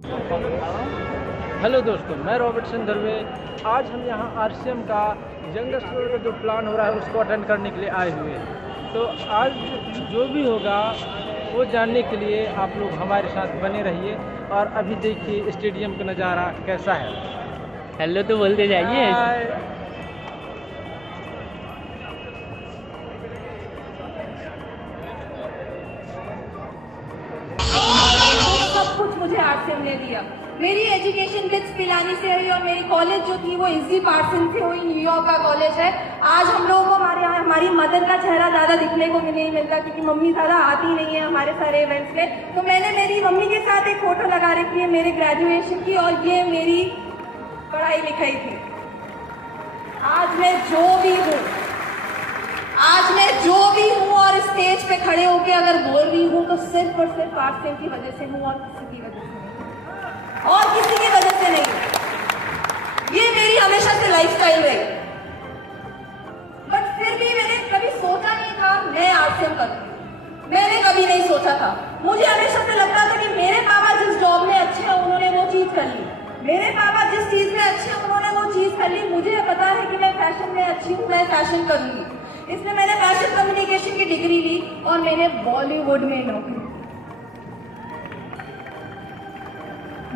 Hello दोस्तों, मैं Robertson दरवे। आज हम यहाँ आरसीएम का यंगेस्ट का जो प्लान हो रहा है उसको अटेंड करने के लिए आए हुए हैं। तो आज जो भी होगा वो जानने के लिए आप लोग हमारे साथ बने रहिए। और अभी देखिए स्टेडियम का नज़ारा कैसा है। हेलो तो बोलते जाइए। हाय। सब कुछ मुझे आरसीएम ने दिया। मेरी एजुकेशन बिट्स पिलानी से हुई और मेरी कॉलेज जो थी वो इजी पार्सन से हुई, न्यूयॉर्क का कॉलेज है। आज हम लोगों को हमारी मदर का चेहरा ज्यादा दिखने को नहीं मिलता क्योंकि मम्मी ज्यादा आती नहीं है हमारे सारे इवेंट्स में। तो मैंने मेरी मम्मी के साथ एक फोटो लगा रखी है मेरे ग्रेजुएशन की, और ये मेरी पढ़ाई लिखाई थी। आज मैं जो भी हूँ और स्टेज पे खड़े होके अगर बोल रही हूँ तो सिर्फ और सिर्फ आरसीएम की वजह से हूँ और किसी की वजह से नहीं। ये मेरी हमेशा से लाइफस्टाइल रही, बट फिर भी मैंने कभी सोचा नहीं था मैं आरसीएम करूंगी। मैंने कभी नहीं सोचा था। मुझे हमेशा से लगता था कि मेरे पापा जिस जॉब में अच्छे हैं उन्होंने वो चीज कर ली, मेरे पापा जिस चीज में अच्छे हैं उन्होंने वो चीज कर ली। मुझे पता है कि मैं फैशन में अच्छी हूँ, मैं फैशन करूंगी। इसलिए मैंने फैशन कम्युनिकेशन की डिग्री ली और मैंने बॉलीवुड में नौकरी।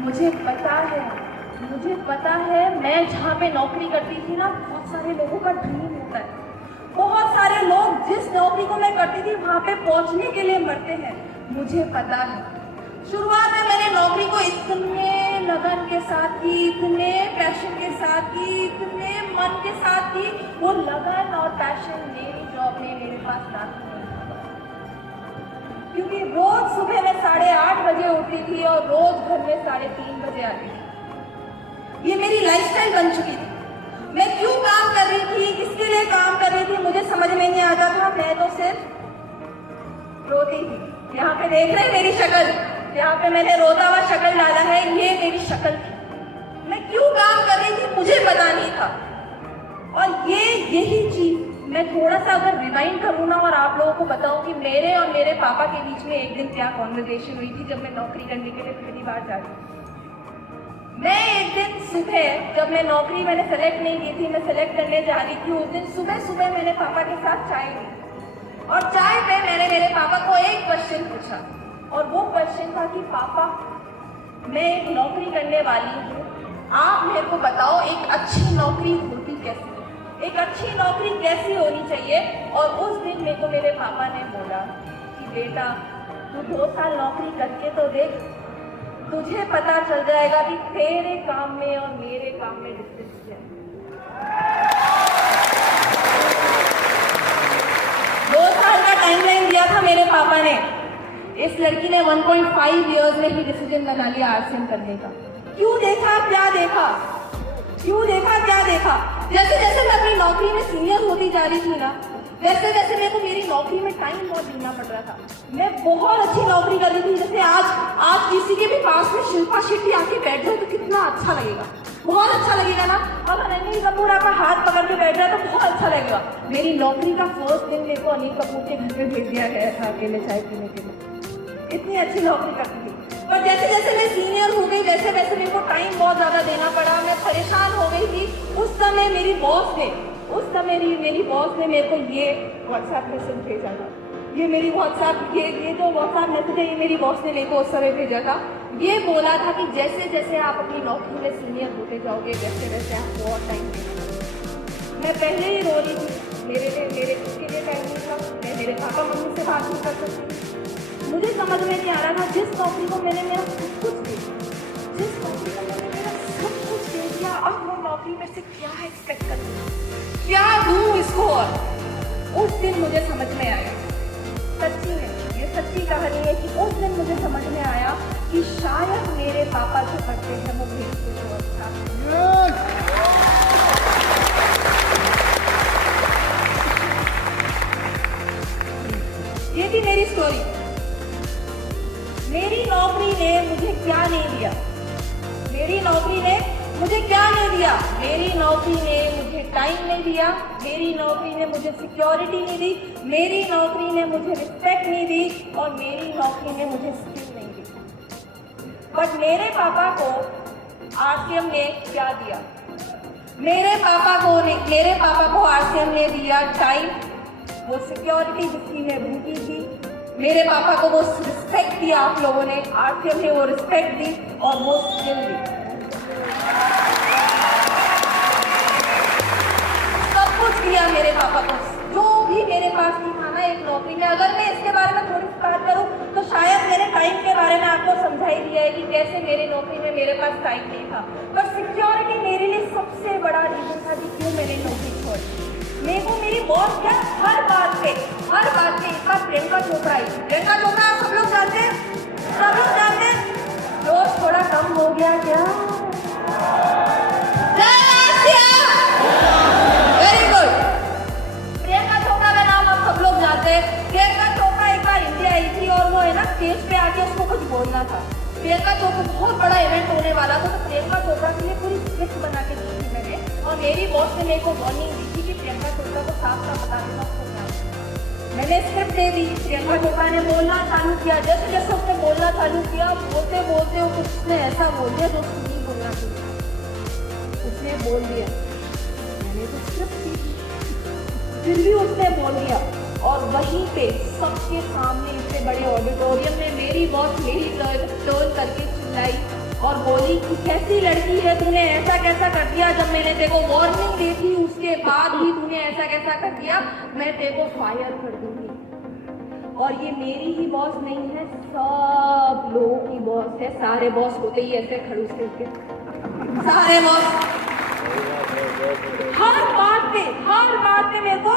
मुझे पता है मैं जहाँ पे नौकरी करती थी ना, बहुत सारे लोगों का ड्रीम होता है। बहुत सारे लोग जिस नौकरी को मैं करती थी वहां पे पहुंचने के लिए मरते हैं। मुझे पता है। शुरुआत में मैंने नौकरी को इतने लगन के साथ की, इतने पैशन के साथ की, इतने मन के साथ की। वो लगन और पैशन मेरी जॉब में मेरे पास ला नहीं था, क्योंकि रोज सुबह मैं 8:30 बजे उठती थी और रोज घर में 3:30 बजे आती थी। ये मेरी लाइफस्टाइल बन चुकी थी। मैं क्यों काम कर रही थी, किसके लिए काम कर रही थी, मुझे समझ में नहीं आता था। मैं तो सिर्फ रोती थी। यहाँ पे देख रहे मेरी शक्ल, यहाँ पे मैंने रोता हुआ शक्ल डाला है, ये मेरी शक्ल थी। मैं क्यों काम कर रही थी मुझे पता नहीं था। और यही चीज मैं थोड़ा सा अगर रिवाइंड करूँ ना और आप लोगों को बताऊं कि मेरे और मेरे पापा के बीच में एक दिन क्या कॉन्वर्सेशन हुई थी जब मैं नौकरी करने के लिए पहली बार जा रही थी। मैं एक दिन सुबह, जब मैं नौकरी मैंने सेलेक्ट नहीं की थी, मैं सेलेक्ट करने जा रही थी, उस दिन सुबह मैंने पापा के साथ चाय ली और चाय पे मैंने मेरे पापा को एक क्वेश्चन पूछा और वो क्वेश्चन था कि पापा, मैं एक नौकरी करने वाली हूँ, आप मेरे को बताओ एक अच्छी नौकरी होती कैसी, एक अच्छी नौकरी कैसी होनी चाहिए। और उस दिन मेरे को मेरे पापा ने बोला कि बेटा, तू 2 साल नौकरी करके तो देख, तुझे पता चल जाएगा कि तेरे काम में और मेरे काम में डिफरेंस क्या है। 2 साल का टाइमलाइन दिया था मेरे पापा ने। इस लड़की ने 1.5 इयर्स में ही डिसीजन बना लिया आरसीएम करने का। क्यों देखा क्या देखा। जैसे जैसे मैं अपनी नौकरी में सीनियर होती जा रही थी ना, वैसे वैसे मेरे को मेरी नौकरी में टाइम बहुत देना पड़ रहा था। मैं बहुत अच्छी नौकरी कर रही थी। जैसे आज किसी के भी पास में शिल्पा शेट्टी आके बैठ जाए तो कितना अच्छा लगेगा, बहुत अच्छा लगेगा ना। अगर अनिल कपूर आपका हाथ पकड़ के बैठ जाए तो बहुत अच्छा लगेगा। मेरी नौकरी का फर्स्ट दिन मेरे को अनिल कपूर के घर पे भेज दिया गया था अकेले चाय पीने के लिए। इतनी अच्छी नौकरी करती थी। पर जैसे जैसे मैं सीनियर हो गई वैसे वैसे मेरे को टाइम बहुत ज्यादा देना पड़ा। मैं परेशान हो गई थी। उस समय मेरी बॉस ने मेरे को ये व्हाट्सएप मैसेज भेजा था। ये मेरी व्हाट्सएप ये जो व्हाट्सएप मैसेज है ये मेरी बॉस ने मेरे को उस समय भेजा था। ये बोला था कि जैसे जैसे आप अपनी नौकरी में सीनियर होते जाओगे वैसे वैसे आपको और टाइम देना। मैं पहले ही रो रही थी, मेरे खुद के लिए टाइम नहीं था। मैं मेरे पापा मम्मी से बात नहीं कर सकती। मुझे समझ में नहीं आ रहा था जिस नौकरी को मैंने मेरा सब कुछ दे दिया, अब वो नौकरी में से क्या एक्सपेक्ट कर रही हूँ, क्या दूँ इसको। और उस दिन मुझे समझ में आया, सच्ची में ये सच्ची कहानी है कि उस दिन मुझे समझ में आया कि शायद मेरे पापा जो करते हैं वो मेरे से जो अच्छा। ये थी मेरी स्टोरी। मेरी नौकरी ने मुझे क्या नहीं दिया, मेरी नौकरी ने मुझे टाइम नहीं दिया, मेरी नौकरी ने मुझे सिक्योरिटी नहीं दी, मेरी नौकरी ने मुझे रिस्पेक्ट नहीं दी और मेरी नौकरी ने मुझे स्किल नहीं दी। बट मेरे पापा को आरसीएम ने क्या दिया? मेरे पापा को आरसीएम ने दिया टाइम, वो सिक्योरिटी जिसकी मैं भूखी थी। मेरे पापा को वो रिस्पेक्ट दिया आप लोगों ने, आरसीएम ने वो रिस्पेक्ट दी और वो स्किल दी। सब कुछ दिया मेरे पापा को, जो भी मेरे पास नहीं था ना एक नौकरी में। अगर मैं इसके बारे में थोड़ी सी बात करूं तो शायद मैंने टाइम के बारे में आपको समझा ही दिया है कि कैसे मेरी नौकरी में मेरे पास टाइम नहीं था। पर सिक्योरिटी मेरे लिए सबसे बड़ा रीजन था कि क्यों मैंने नौकरी छोड़ी। मेरे को मेरी बॉस क्या हर बात पे एक बार प्रियंका चोपड़ा आई। प्रियंका चोपड़ा आप सब लोग जानते हैं, सब लोग जानते हैं। जोश थोड़ा कम हो गया क्या? Very good. प्रियंका चोपड़ा का नाम आप सब लोग जानते हैं। प्रियंका चोपड़ा एक बार इंडिया आई थी और वो है ना स्टेज पे आके उसको कुछ बोलना था। प्रियंका चोपड़ा बहुत बड़ा इवेंट होने वाला था, तो प्रियंका चोपड़ा के लिए पूरी स्क्रिप्ट बना के दी थी मैंने, और मेरी बॉस ने मेरे को वार्निंग दी थी कि प्रियंका चोपड़ा को साफ साफ बता देना उसको क्या। मैंने स्क्रिप्ट दे दी, प्रियंका चोपड़ा ने बोलना चालू किया। जैसे जैसे उसने बोलना चालू किया, बोलते बोलते उसने ऐसा बोल दिया जो उसको नहीं बोलना चाहिए। उसने बोल दिया, मैंने तो स्क्रिप्ट दी थी, फिर भी उसने बोल दिया। और वहीं पे सबके सामने इतने बड़े ऑडिटोरियम में मेरी बॉस मेरी टर्न करके चिल्लाई और बोली कि कैसी लड़की है, तूने ऐसा कैसा कर दिया। जब मैंने तेरे को वार्निंग दी थी उसके बाद भी तूने ऐसा कैसा कर दिया, मैं तेरे को फायर कर दूंगी। और ये मेरी ही बॉस नहीं है, सब लोगों की बॉस है। सारे बॉस होते ही ऐसे खड़ूस करके, सारे बॉस हर बात पे मेरे को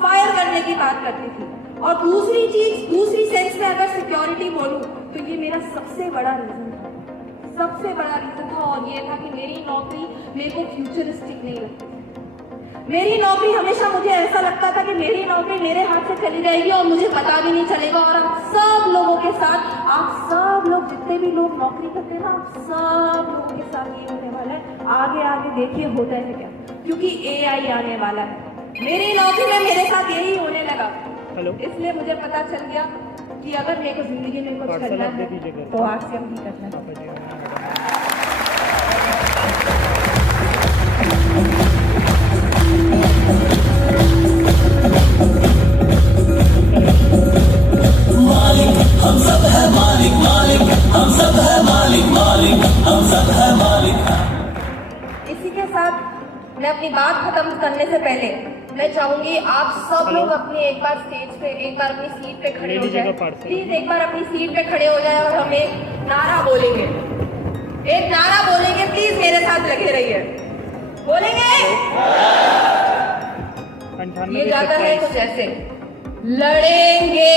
फायर करने की बात करती थी। और दूसरी सेंस में अगर सिक्योरिटी बोलूं तो ये मेरा सबसे बड़ा रीजन था। और ये था कि मेरी नौकरी मेरे को फ्यूचरिस्टिक नहीं लगती। मेरी नौकरी हमेशा मुझे ऐसा लगता था कि मेरी नौकरी मेरे हाथ से चली जाएगी और मुझे पता भी नहीं चलेगा। और आप सब लोगों के साथ, आप सब लोग जितने भी लोग नौकरी करते हैं ना, आप सब लोगों के साथ ये होने वाला है। आगे देखिए होता है क्या, क्योंकि AI आने वाला है। मेरी नौकरी में मेरे साथ यही होने लगा। इसलिए मुझे पता चल गया कि अगर मेरे को जिंदगी में कुछ करना है तो आरसीएम ही करना है। हम सब है मालिक मालिक, हम सब है मालिक मालिक, हम सब है मालिक। इसी के साथ मैं अपनी बात खत्म करने से पहले मैं चाहूंगी आप सब लोग अपनी एक बार स्टेज पे, एक बार अपनी सीट पे खड़े हो जाए। प्लीज एक बार अपनी सीट पे खड़े हो जाए और हम एक नारा बोलेंगे, प्लीज मेरे साथ लगे रहिए। बोलेंगे, ये जाता है कुछ ऐसे, लड़ेंगे।